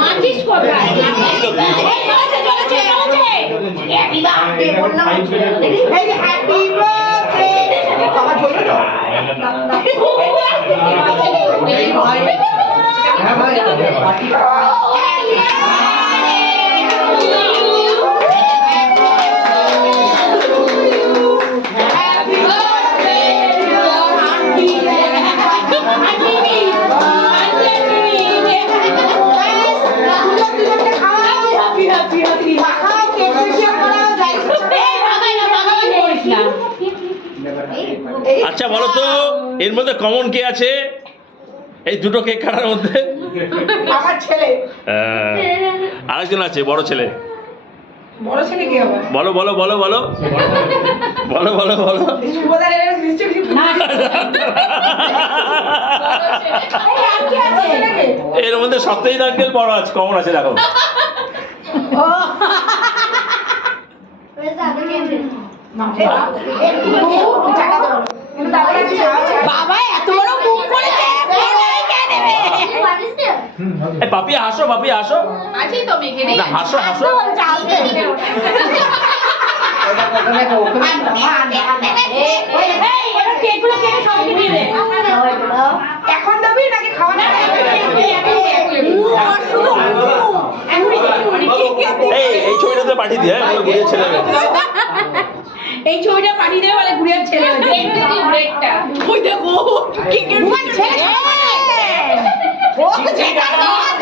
Mattis কোথায়? Happy birthday বললাম। এই যে হ্যাপি বার্থডে বাবা চলো তো। এই ভাই হ্যাঁ ভাই পার্টি আচ্ছা বলো তো এর মধ্যে কমন কে আছে এই দুটো কেক কাটার মধ্যে? আমার ছেলে। আরেকজন আছে বড় ছেলে। বড় ছেলে কি হবে? বলো বলো বলো বলো বলো বলো বলো। শুভদার এর নিশ্চয়ই না। এর মধ্যে সত্যিই আঙ্কেল বড় আছে, কমন আছে দেখো। বাবা এত বড় মুখ করেছে পাপি হাসো, পাপি হাসো। আছি তো মেঘে না হাসো হাসো। এখন দেবি নাকি খাওয়া এই ছবিটাতে পাঠিয়ে দিয়ে গুড়িয়ে ছেলে এই ছবিটা পাঠিয়ে দেবে বলে গুড়িয়ার ছেলে ওই দেখো ছেলে